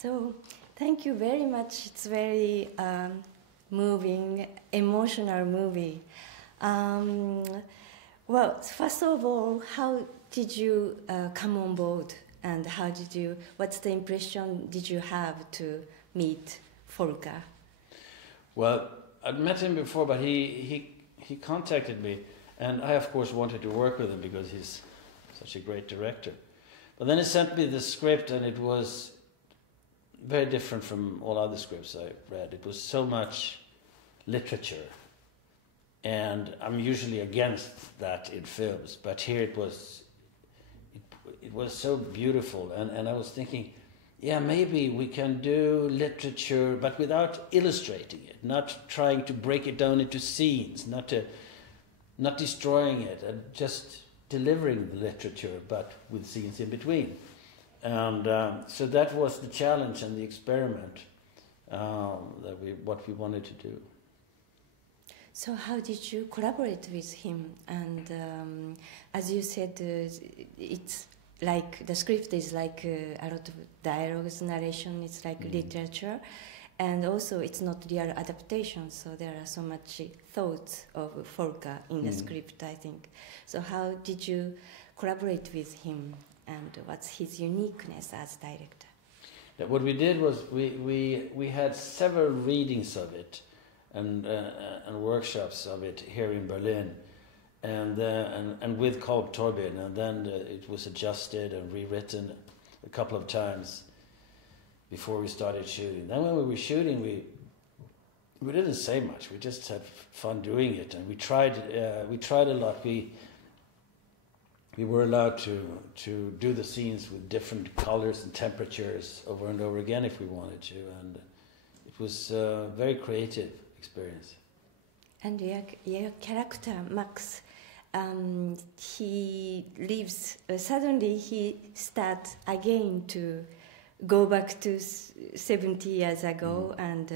So, thank you very much. It's very moving, emotional movie. Well, first of all, how did you come on board, and what's the impression did you have to meet Volker? Well, I'd met him before, but he contacted me, and I, of course, wanted to work with him because he's such a great director. But then he sent me the script, and it was very different from all other scripts I read. It was so much literature, and I'm usually against that in films, but here it was so beautiful, and I was thinking, yeah, maybe we can do literature, but without illustrating it, not trying to break it down into scenes, not destroying it, and just delivering the literature, but with scenes in between. And so that was the challenge and the experiment what we wanted to do. So how did you collaborate with him? And as you said, it's like the script is like a lot of dialogues, narration. It's like literature, and also it's not real adaptation. So there are so much thoughts of Volker in the script, I think. So how did you collaborate with him, and what's his uniqueness as director? What we did was we had several readings of it and workshops of it here in Berlin. And with Kolb Torbin, and then it was adjusted and rewritten a couple of times before we started shooting. Then when we were shooting, we didn't say much. We just had fun doing it, and we tried a lot. We were allowed to do the scenes with different colors and temperatures over and over again if we wanted to, and it was a very creative experience. And your character, Max, he lives, suddenly he starts again to go back to 70 years ago, and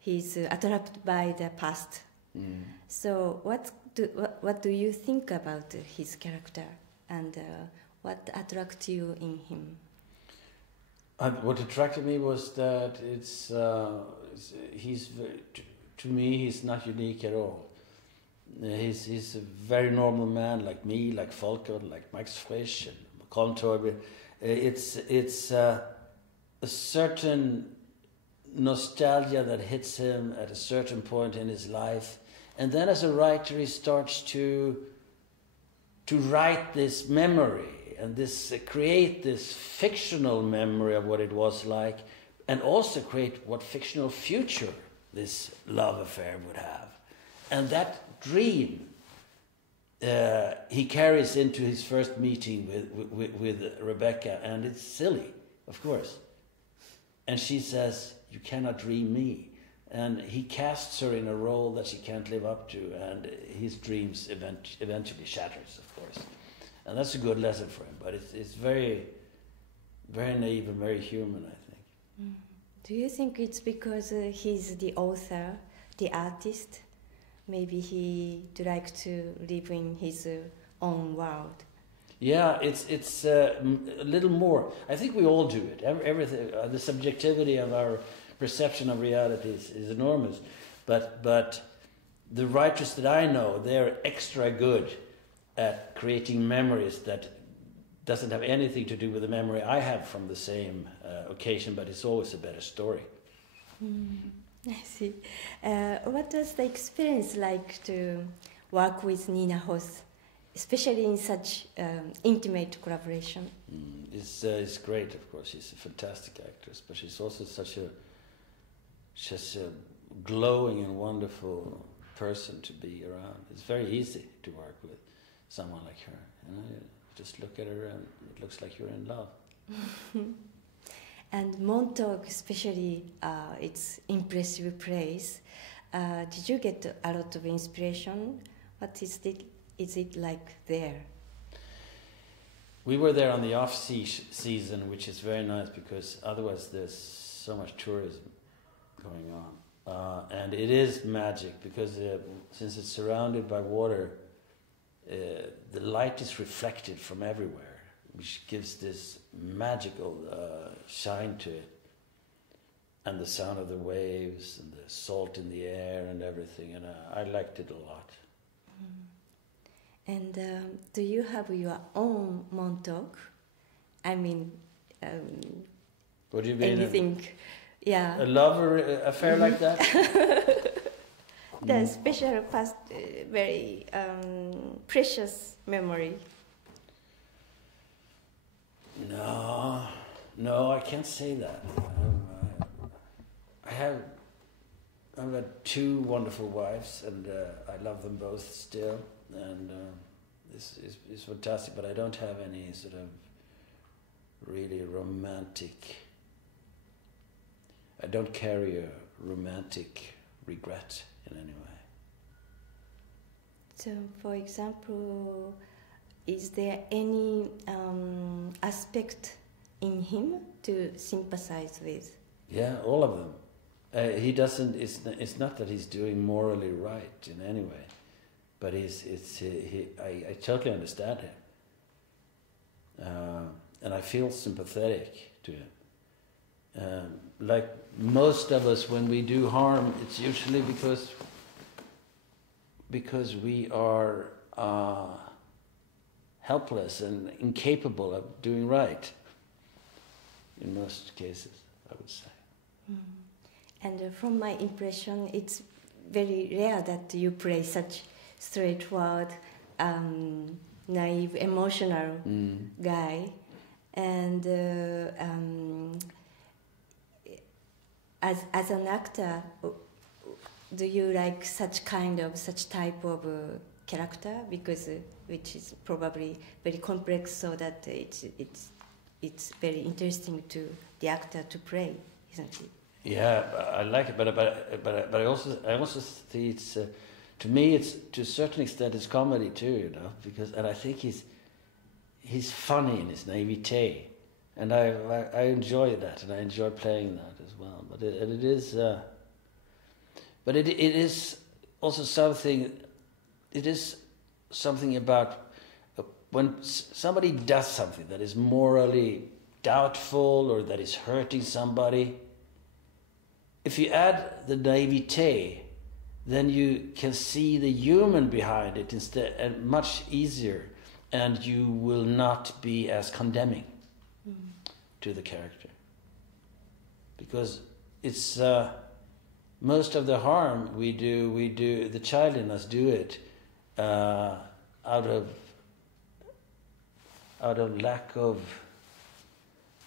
he's attracted by the past. So what do you think about his character, and what attracts you in him? What attracted me was that to me, he's not unique at all. He's a very normal man, like me, like Volker, like Max Frisch and Colin Torby. It's a certain nostalgia that hits him at a certain point in his life, and then as a writer, he starts to write this memory and create this fictional memory of what it was like, and also create what fictional future this love affair would have. And that dream he carries into his first meeting with Rebecca, and it's silly, of course. And she says, "You cannot dream me." And he casts her in a role that she can't live up to, and his dreams eventually shatters, of course. And that's a good lesson for him, but it's very, very naive and very human, I think. Do you think it's because he's the author, the artist? Maybe he'd like to live in his own world. Yeah, it's a little more. I think we all do it. Everything, the subjectivity of our perception of reality is enormous. But the writers that I know, they're extra good at creating memories that doesn't have anything to do with the memory I have from the same occasion, but it's always a better story. I see. What was the experience like to work with Nina Hoss, especially in such intimate collaboration? It's great, of course. She's a fantastic actress, but she's also such a glowing and wonderful person to be around. It's very easy to work with someone like her. You know, you just look at her and it looks like you're in love. And Montauk, especially, it's impressive place. Did you get a lot of inspiration? What is it like there? We were there on the off-season, which is very nice because otherwise there's so much tourism going on. And it is magic because since it's surrounded by water, the light is reflected from everywhere, which gives this magical shine to it. and the sound of the waves and the salt in the air and everything, and I liked it a lot. And do you have your own Montauk? I mean, What do you mean? anything, yeah. A love affair like that? The special past, very precious memory. No, I can't say that. I've got two wonderful wives, and I love them both still, and this is fantastic. But I don't have any sort of really romantic. I don't carry a romantic regret in any way. So, for example, is there any aspect in him to sympathize with? Yeah, all of them. He doesn't. It's not that he's doing morally right in any way, but I totally understand him, and I feel sympathetic to him. Like most of us, when we do harm, it's usually because we are helpless and incapable of doing right. In most cases, I would say. And from my impression, it's very rare that you play such straightforward, naive, emotional guy. And as an actor, do you like such type of character? Because which is probably very complex, so that it's very interesting to the actor to play, isn't it? Yeah, I like it, but I also think it's to me it's to a certain extent it's comedy too, you know, and I think he's funny in his naivete, and I enjoy that, and I enjoy playing that as well. But it is also something. It is something about when somebody does something that is morally doubtful or that is hurting somebody. If you add the naivete, then you can see the human behind it instead, and much easier, and you will not be as condemning to the character. Because it's most of the harm we do, the child in us do it out of lack of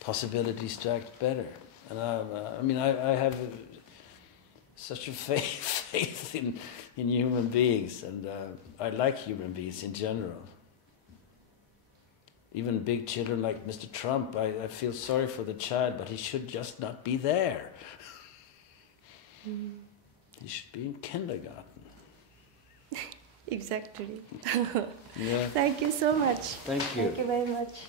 possibilities to act better. And I have such a faith in human beings, and I like human beings in general. Even big children like Mr. Trump, I feel sorry for the child, but he should just not be there. He should be in kindergarten. Exactly. Yeah. Thank you so much. Thank you. Thank you very much.